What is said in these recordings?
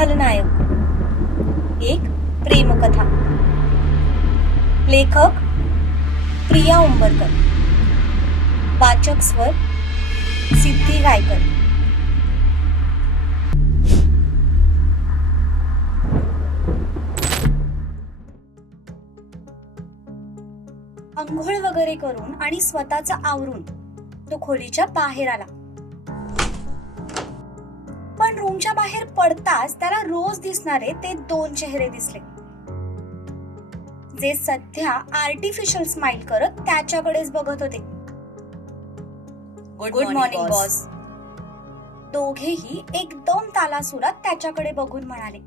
खलनायक. एक प्रेमकथा. लेखक प्रिया उंबरकर. वाचक स्वर सिद्धी गायकर. अंघोळ वगैरे करून आणि स्वतःचं आवरून तो खोलीच्या बाहेर आला. रूमच्या बाहेर पडताच त्याला रोज दिसणारे ते दोन चेहरे दिसले. जे सध्या आर्टिफिशियल स्माइल करत त्याच्याकडेच बघत होते. गुड मॉर्निंग बॉस दोघेही एकदम तालासुरात त्याच्याकडे बघून म्हणाले.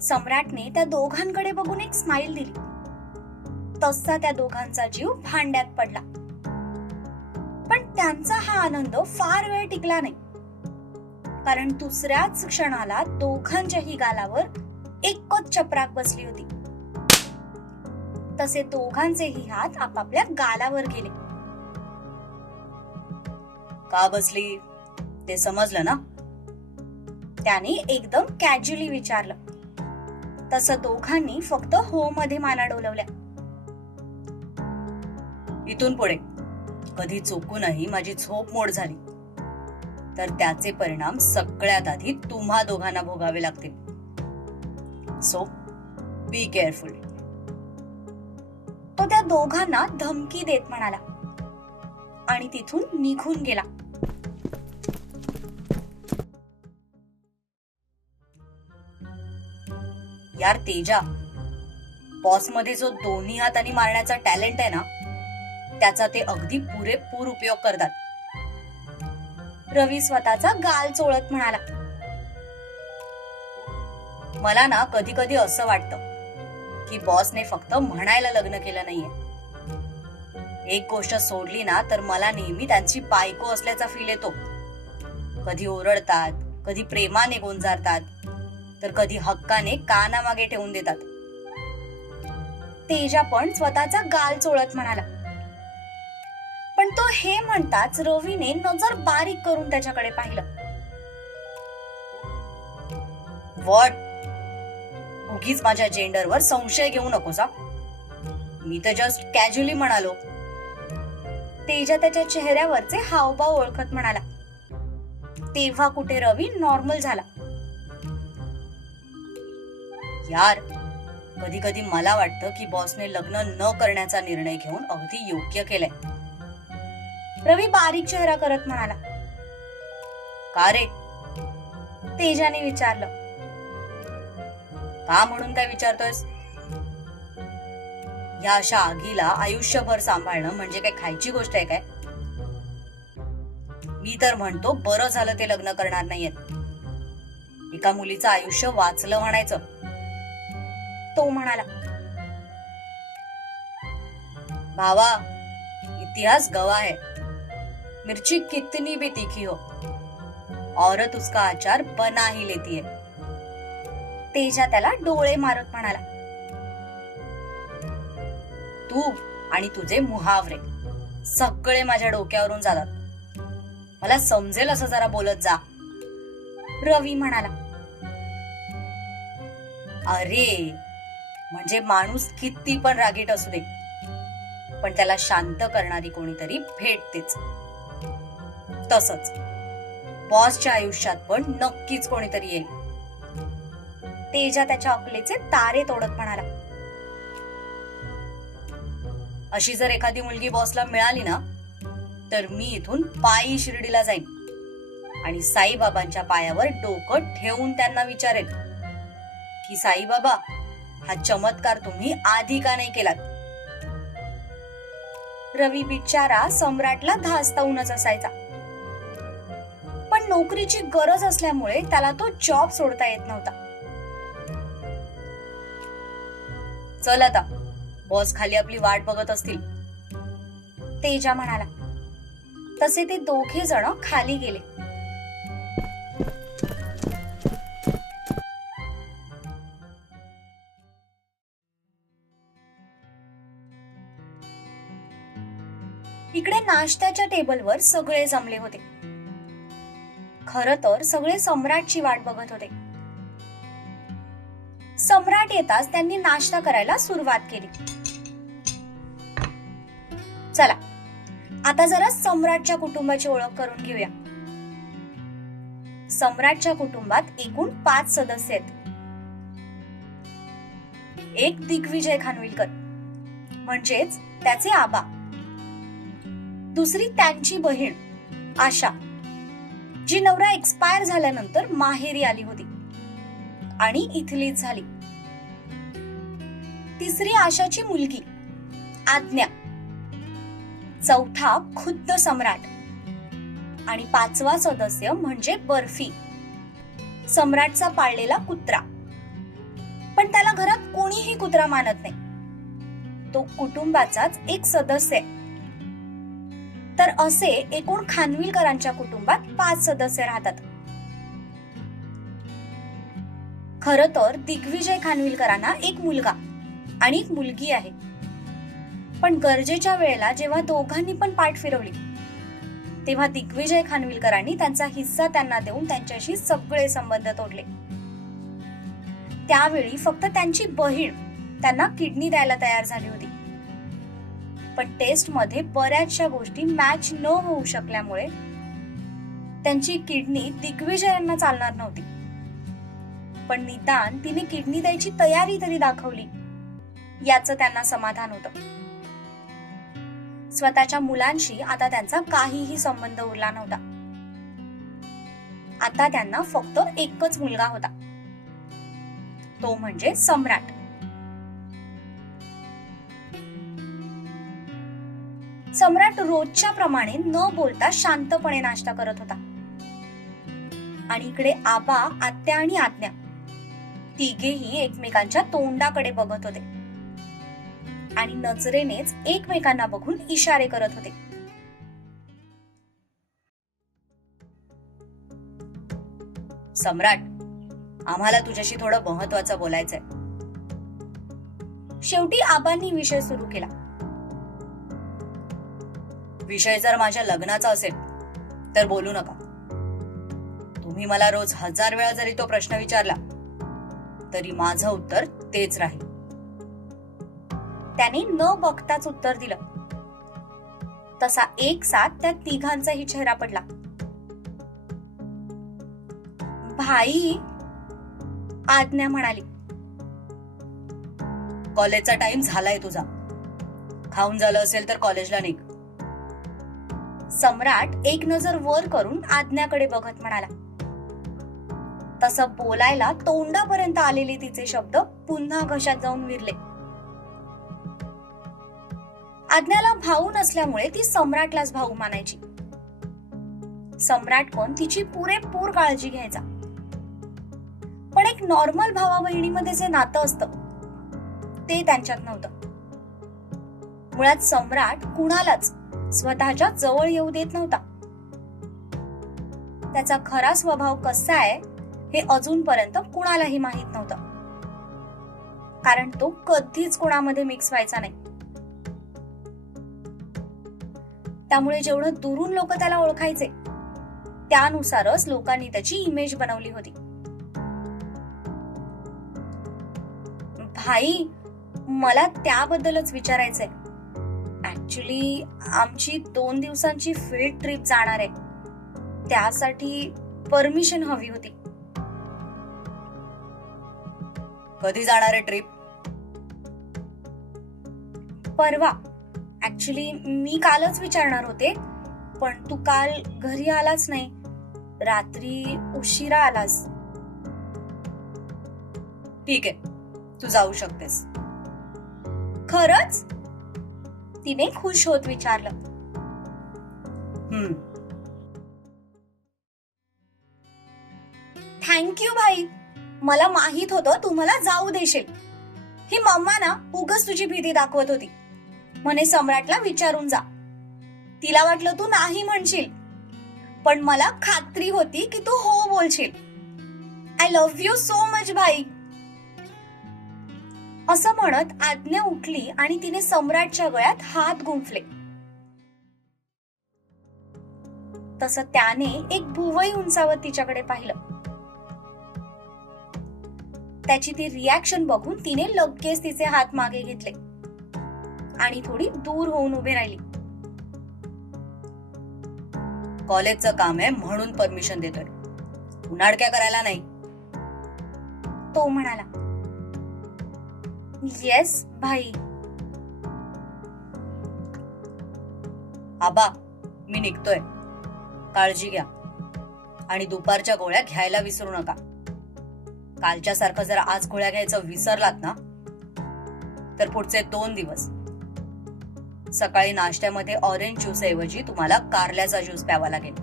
सम्राटने त्या दोघांकडे बघून एक स्माइल दिली. तसा त्या दोघांचा जीव भांड्यात पडला. पण त्यांचा हा आनंद फार वेळ टिकला नाही. कारण दुसऱ्याच क्षणाला दोघांच्याही गालावर एकच चपराक बसली होती. तसे दोघांचेही हात आपापल्या गालावर गेले. का बसली? ते समजलं ना? त्याने एकदम कॅज्युअली विचारलं. तसं दोघांनी फक्त हो मध्ये माना डोलवल्या. इथून पुढे. कधी चुकूनही माझी झोप मोड झाली. तर त्याचे परिणाम सगळ्यात आधी तुम्हा दोघांना भोगावे लागतील. सो बी केअरफुल तो त्या दोघांना धमकी देत म्हणाला. आणि तिथून निघून गेला. यार तेजा बॉसमध्ये जो दोन्ही हातांनी मारण्याचा टॅलेंट आहे ना त्याचा ते अगदी पुरेपूर उपयोग करतात. रवी स्वतःचा गाल चोळत म्हणाला. मला ना कधी कधी असं वाटतं की बॉसने फक्त म्हणायला लग्न केलं नाहीये. एक गोष्ट सोडली ना तर मला नेहमी त्यांची बायको असल्याचा फील येतो. कधी ओरडतात कधी प्रेमाने गोंजारतात तर कधी हक्काने कानामागे ठेवून देतात. तेजा पण स्वतःचा गाल चोळत म्हणाला. पण तो हे म्हणताच रवीने नजर बारीक करून त्याच्याकडे पाहिलं. वॉट उगीच माझ्या जेंडरवर संशय घेऊ नकोस मी तर जस्ट कॅज्युअली म्हणालो. तेजा त्याच्या चेहऱ्यावरचे हावभाव ओळखत म्हणाला. तेव्हा कुठे रवी नॉर्मल झाला. यार कधी कधी मला वाटतं की बॉसने लग्न न करण्याचा निर्णय घेऊन अगदी योग्य केलाय. रवी बारीक चेहरा करत म्हणाला का रे? तेजाने विचारलं का म्हणून काय विचारतोयस? या अशा आगीला आयुष्यभर सांभाळणं म्हणजे काय खायची गोष्ट आहे काय? मी तर म्हणतो बरं झालं ते लग्न करणार नाहीयेत. एका मुलीचं आयुष्य वाचलं म्हणायचं. तो म्हणाला भावा इतिहास गवा आहे. मिर्ची कितनी भी तीखी हो। औरत उसका आचार बना ही लेती है। तेजा त्याला डोळे मारत म्हणाला तू आणि तुझे मुहावरे सगळे माझ्या डोक्यावरून जातात. मला समजेल असं जरा बोलत जा. रवी म्हणाला अरे म्हणजे माणूस किती पण रागीट असू दे पण त्याला शांत करणारी कोणीतरी भेटतेच. तसंच. बॉसच्या आयुष्यात पण नक्कीच कोणीतरी येईल. तेजा त्याच्या अकलेचे तारे तोडत म्हणाला. अशी जर एखादी मुलगी बॉसला मिळाली ना तर मी इथून पायी शिर्डीला जाईन. आणि साईबाबांच्या पायावर डोकं ठेवून त्यांना विचारेन. की साईबाबा हा चमत्कार तुम्ही आधी का नाही केलात? रवी बिचारा सम्राटला धास्तावूनच असायचा. नोकरीची गरज असल्यामुळे त्याला तो जॉब सोडता येत नव्हता. चल आता बॉस खाली आपली वाट बघत असतील. तेजा म्हणाला. तसे ते दोघे जण खाली गेले. इकडे नाश्त्याच्या टेबलवर सगळे जमले होते. खर तर सगळे सम्राटची वाट बघत होते. सम्राट येताच त्यांनी नाश्ता करायला सुरुवात केली. चला आता जरा सम्राटच्या कुटुंबाची ओळख करून घेऊया. सम्राटच्या कुटुंबात एकूण पाच सदस्य आहेत. एक दिग्विजय खानविलकर म्हणजेच त्याचे आबा. दुसरी त्यांची बहीण आशा. जी नवरा एक्सपायर झाल्यानंतर माहेरी आली होती. आणि इथलीच झाली. तिसरी आशाची मुलगी आज्ञा. चौथा खुद्द सम्राट. आणि पाचवा सदस्य म्हणजे बर्फी. सम्राटचा पाळलेला कुत्रा. पण त्याला घरात कोणीही कुत्रा मानत नाही. तो कुटुंबाचाच एक सदस्य आहे. तर असे एकूण खानविलकरांच्या कुटुंबात पाच सदस्य राहतात. खर तर दिग्विजय खानविलकरांना एक मुलगा आणि एक मुलगी आहे. पण गरजेच्या वेळेला जेव्हा दोघांनी पण पाठ फिरवली तेव्हा दिग्विजय खानविलकरांनी त्यांचा हिस्सा त्यांना देऊन त्यांच्याशी सगळे संबंध तोडले. त्यावेळी फक्त त्यांची बहीण त्यांना किडनी द्यायला तयार झाली होती. पण टेस्टमध्ये बऱ्याचशा गोष्टी मॅच न होऊ शकल्यामुळे त्यांची किडनी दिग्विजय यांना चालणार नव्हती. पण निदान तिने किडनी द्यायची तयारी तरी दाखवली. याचं त्यांना समाधान होत. स्वतःच्या मुलांशी आता त्यांचा काहीही संबंध उरला नव्हता. आता त्यांना फक्त एकच मुलगा होता. तो म्हणजे सम्राट. सम्राट रोजच्या प्रमाणे न बोलता शांतपणे नाश्ता करत होता. आणि इकडे आबा आत्या आणि आज्ञा तिघेही एकमेकांच्या तोंडाकडे बघत होते. आणि नजरेनेच एकमेकांना बघून इशारे करत होते. सम्राट आम्हाला तुझ्याशी थोडं महत्वाचं बोलायचंय. शेवटी आबांनी विषय सुरू केला. विषय जर माझ्या लग्नाचा असेल तर बोलू नका. तुम्ही मला रोज हजार वेळा जरी तो प्रश्न विचारला तरी माझं उत्तर तेच राहील. त्याने न बघताच उत्तर दिलं. तसा एक साथ त्या तिघांचाही चेहरा पडला. भाई आज्ञा म्हणाली कॉलेजचा टाइम झालाय तुझा. खाऊन झालं असेल तर कॉलेजला निघ. सम्राट एक नजर वर करून आज्ञाकडे बघत म्हणाला. तसं बोलायला तोंडापर्यंत आलेले तिचे शब्द पुन्हा घशात जाऊन विरले. आज्ञाला भाऊ नसल्यामुळे ती सम्राटलाच भाऊ मानायची. सम्राट कोण? तिची पुरेपूर काळजी घ्यायचा. पण एक नॉर्मल भावा बहिणीमध्ये जे नातं असतं ते त्यांच्यात नव्हतं. मुळात सम्राट कुणालाच स्वतःच्या जवळ येऊ देत नव्हता. त्याचा खरा स्वभाव कसा आहे हे अजूनपर्यंत कुणालाही माहीत नव्हतं. कारण तो कधीच कोणामध्ये मिक्स व्हायचा नाही. त्यामुळे जेवढं दुरून लोक त्याला ओळखायचे त्यानुसारच लोकांनी त्याची इमेज बनवली होती. भाई मला त्याबद्दलच विचारायचंय. ऍक्च्युली आमची दोन दिवसांची फील्ड ट्रिप जाणार आहे. त्यासाठी परमिशन हवी होती. कधी जाणार आहे ट्रिप परवा. ऍक्च्युली मी कालच विचारणार होते पण तू काल घरी आलाच नाही. रात्री उशिरा आलास. ठीक आहे. तू जाऊ शकतेस. खरंच? तिने खुश होत विचारलं. हम्म. थँक्यू भाई. मला माहीत होतं तू मला जाऊ देशील. ही मम्मा ना उगच तुझी भीती दाखवत होती. म्हणे सम्राटला विचारून जा. तिला वाटलं तू नाही म्हणशील. पण मला खात्री होती की तू हो बोलशील. I love you so much भाई. असं म्हणत आज्ञा उठली आणि तिने सम्राटच्या गळ्यात हात गुंफले. तस त्याने एक भुवई उंचावत तिच्याकडे पाहिलं. त्याची ती रिॲक्शन बघून तिने लगेच तिचे हात मागे घेतले. आणि थोडी दूर होऊन उभी राहिली. कॉलेजचं काम आहे म्हणून परमिशन देतोय. उन्हाडक्या करायला नाही. तो म्हणाला. येस भाई आबा मी निघतोय. काळजी घ्या. आणि दुपारच्या गोळ्या घ्यायला विसरू नका. कालच्या सारखं जर आज गोळ्या घ्यायचं विसरलात ना तर पुढचे दोन दिवस. सकाळी नाश्त्यामध्ये ऑरेंज ज्यूस ऐवजी तुम्हाला कारल्याचा ज्यूस प्यावा लागेल.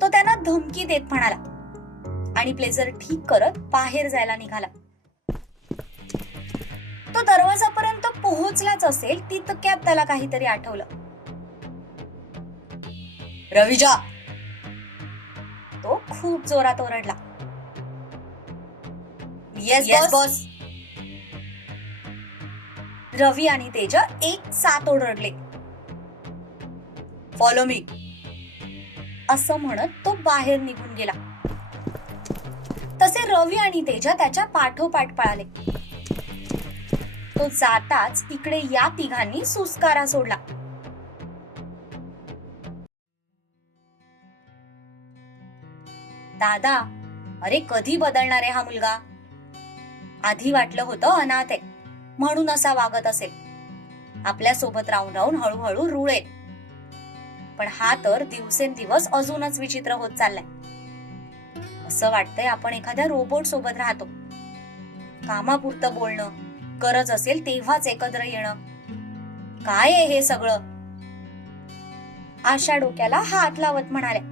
तो त्यांना धमकी देत म्हणाला. आणि प्लेझर ठीक करत बाहेर जायला निघाला. तो दरवाजापर्यंत पोहोचलाच असेल तितक्यात त्याला काहीतरी आठवलं. रविजा! तो खूप जोरात ओरडला. येस येस बॉस रवी आणि तेजा एक साथ ओरडले. फॉलो मी असं म्हणत तो बाहेर निघून गेला. तसे रवी आणि तेजा त्याच्या पाठोपाठ पळाले. तो जाताच इकडे या तिघांनी सुस्कारा सोडला. दादा अरे कधी बदलणार आहे हा मुलगा? आधी वाटलं होतं अनाथ आहे म्हणून असा वागत असेल. आपल्यासोबत राहून राहून हळूहळू रुळेल पण हा तर दिवसेंदिवस अजूनच विचित्र होत चाललाय. असं वाटतंय आपण एखाद्या रोबोट सोबत राहतो. कामापुरतं बोलणं गरज असेल तेव्हाच एकत्र येणं. काय आहे हे सगळं? आशा डोक्याला हात लावत म्हणाल्या.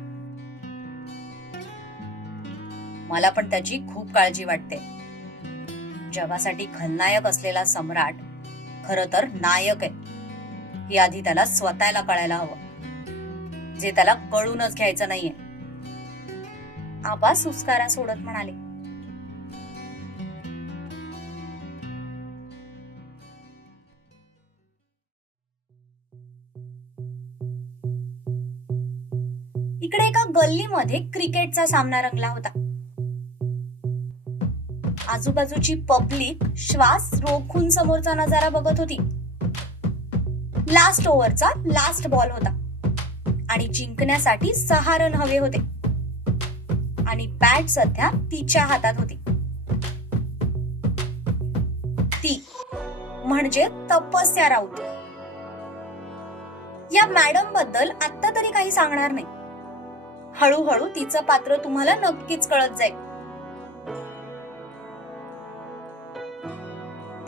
मला पण त्याची खूप काळजी वाटते. जगासाठी खलनायक असलेला सम्राट खर तर नायक आहे. ही आधी त्याला स्वतःला कळायला हवं. जे त्याला कळूनच घ्यायचं नाहीये. आबा सुस्कारा सोडत म्हणाले. गल्लीमध्ये क्रिकेटचा सामना रंगला होता. आजूबाजूची पब्लिक श्वास रोखून समोरचा नजारा बघत होती. लास्ट ओव्हरचा लास्ट बॉल होता. आणि जिंकण्यासाठी सहा रन हवे होते. आणि बॅट सध्या तिच्या हातात होती. ती म्हणजे तपस्या राऊत. या मॅडमबद्दल आता तरी काही सांगणार नाही. हळूहळू तिचं पात्र तुम्हाला नक्कीच कळत जाईल.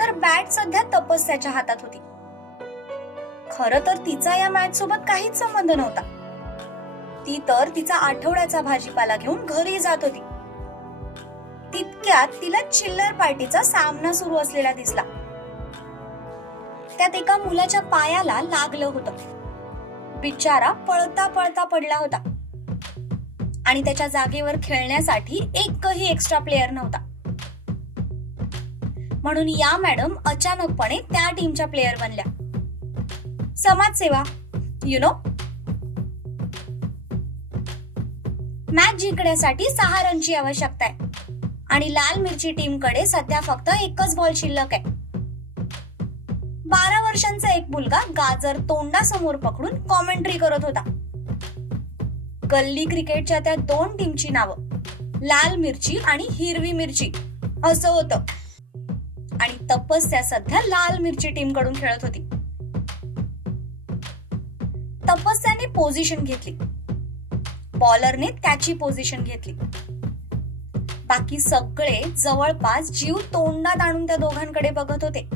तर बॅट सध्या तपस्याच्या हातात होती. खर तर तिचा या मॅच सोबत काहीच संबंध नव्हता. ती तर तिचा आठवड्याचा भाजीपाला घेऊन घरी जात होती. तितक्यात तिला चिल्लर पार्टीचा सामना सुरू असलेला दिसला. त्यात एका मुलाच्या पायाला लागलं होतं. बिचारा पळता पळता पडला होता. आणि त्याच्या जागेवर खेळण्यासाठी एकही एक्स्ट्रा प्लेअर नव्हता. म्हणून या मॅडम अचानकपणे त्या टीमच्या प्लेअर बनल्या. समाजसेवा यु नो मॅच जिंकण्यासाठी सहा रनची आवश्यकता आहे. आणि लाल मिरची टीमकडे सध्या फक्त एकच बॉल शिल्लक आहे. बारा वर्षांचा एक मुलगा गाजर तोंडासमोर पकडून कॉमेंट्री करत होता. गल्ली क्रिकेटच्या त्या दोन टीमची नावं. लाल मिरची आणि हिरवी मिरची. असं होतं. आणि तपस्या सध्या लाल मिरची टीमकडून खेळत होती. तपस्याने पोझिशन घेतली. बॉलरने त्याची पोझिशन घेतली. बाकी सगळे जवळपास जीव तोंडात आणून त्या दोघांकडे बघत होते.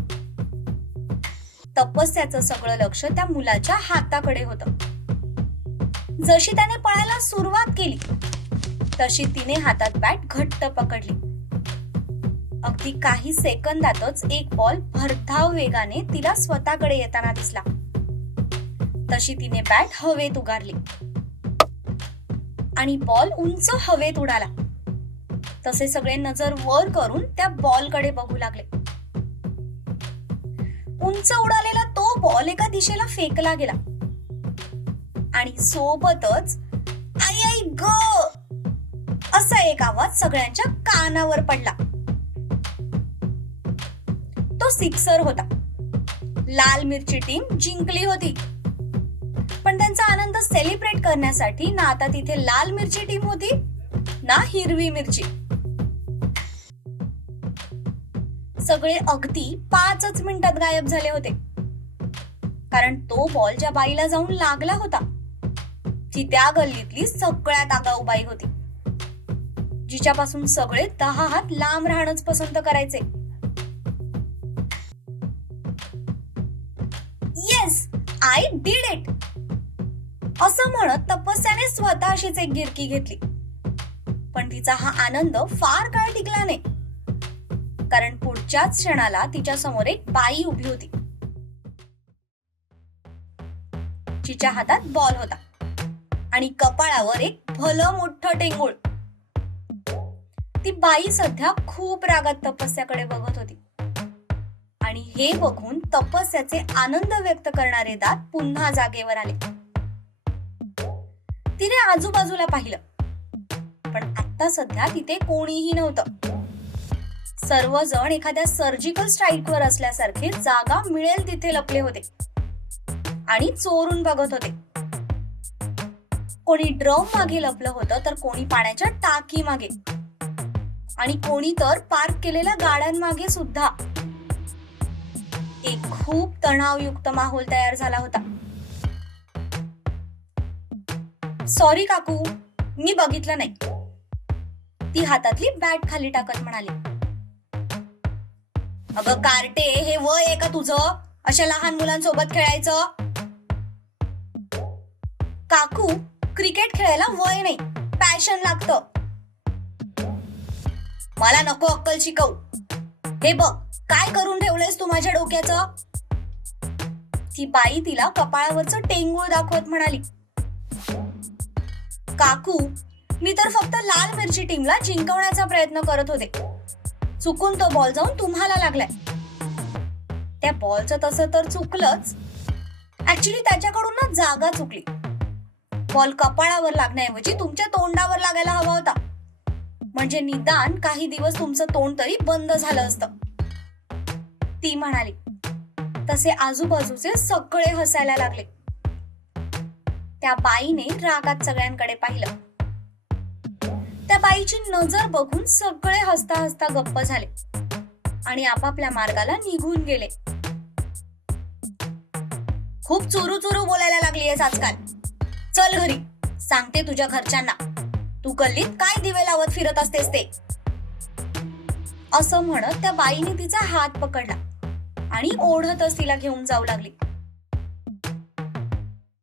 तपस्याचं सगळं लक्ष त्या मुलाच्या हाताकडे होतं. जशी त्याने पळायला सुरुवात केली तशी तिने हातात बॅट घट्ट पकडली. अगदी काही सेकंदातच एक बॉल भरधाव वेगाने तिला स्वतःकडे येताना दिसला. तशी तिने बॅट हवेत उगारली. आणि बॉल उंच हवेत उडाला. तसे सगळे नजर वर करून त्या बॉलकडे बघू लागले. उंच उडालेला तो बॉल एका दिशेला फेकला गेला. आणि सोबतच आई आई ग! असा एक आवाज सगळ्यांच्या कानावर पडला. तो सिक्सर होता. लाल मिरची टीम जिंकली होती. पण त्यांचा आनंद सेलिब्रेट करण्यासाठी ना आता तिथे लाल मिरची टीम होती ना हिरवी मिरची. सगळे अगदी पाचच मिनिटात गायब झाले होते. कारण तो बॉल ज्या बाईला जाऊन लागला होता ती त्या गल्लीतली सगळ्यात आगाऊ बाई होती. जिच्यापासून सगळे दहा हात लांब राहणंच पसंत करायचे. येस आय डीड इट असं म्हणत तपस्याने स्वतःशीच एक गिरकी घेतली. पण तिचा हा आनंद फार काळ टिकला नाही. कारण पुढच्याच क्षणाला तिच्या समोर एक बाई उभी होती. तिच्या हातात बॉल होता. आणि कपाळावर एक भलं मोठं टेंगुळ ती बाई सध्या खूप रागात तपस्याकडे बघत होती. आणि हे बघून तपस्याचे आनंद व्यक्त करणारे दात पुन्हा जागेवर आले. तिने आजूबाजूला पाहिलं. पण आता सध्या तिथे कोणीही नव्हतं. सर्वजण एखाद्या सर्जिकल स्ट्राईकवर असल्यासारखे जागा मिळेल तिथे लपले होते. आणि चोरून बघत होते. कोणी ड्रम मागे लपलं होतं तर कोणी पाण्याच्या टाकी मागे. आणि कोणी तर पार्क केलेल्या गाड्यांमागे सुद्धा. एक खूप तणावयुक्त माहोल तयार झाला होता. सॉरी काकू मी बघितलं नाही. ती हातातली बॅट खाली टाकत म्हणाली. अगं कार्टे हे वय आहे का तुझं? अशा लहान मुलांसोबत खेळायचं? काकू क्रिकेट खेळायला वय नाही. पॅशन लागतं. मला नको अक्कल शिकवू. हे बघ काय करून ठेवलंयस तू माझ्या डोक्याचं? ती बाई तिला कपाळावरचं टेंगूळ दाखवत म्हणाली. काकू मी तर फक्त लाल मिरची टीमला जिंकवण्याचा प्रयत्न करत होते. चुकून तो बॉल जाऊन तुम्हाला लागलाय. त्या बॉलचं तसं तर चुकलंच. ऍक्च्युली त्याच्याकडून ना जागा चुकली. बॉल कपाळावर लागण्याऐवजी तुमच्या तोंडावर लागायला हवा होता. म्हणजे निदान काही दिवस तुमचं तोंड तरी बंद झालं असतं. ती म्हणाली तसे आजूबाजूचे सगळे हसायला लागले. त्या बाईने रागात सगळ्यांकडे पाहिलं. त्या बाईची नजर बघून सगळे हसता हसता गप्प झाले आणि आपापल्या मार्गाला निघून गेले. खूप चुरू चुरू बोलायला लागलीयस आजकाल. चल घरी. सांगते तुझ्या घरच्यांना. तू गल्लीत काय दिवे लावत फिरत असतेस ते? असं म्हणत त्या बाईने तिचा हात पकडला आणि ओढतच तिला घेऊन जाऊ लागली.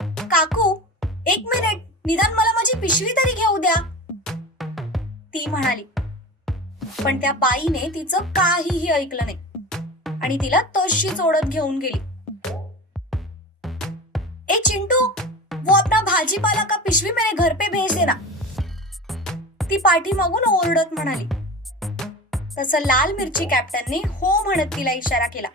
काकू एक मिनिट. निदान मला माझी पिशवी तरी घेऊ द्या. ती म्हणाली. पण त्या बाईने तिचं काहीही ऐकलं नाही. आणि तिला तशीच ओढत घेऊन गेली. भाजीपाला का पिशवी मेरे घर पे भेज देना? ती पाठी मागून ओरडत म्हणाली. तसं लाल मिरची कॅप्टनने हो म्हणत तिला इशारा केला.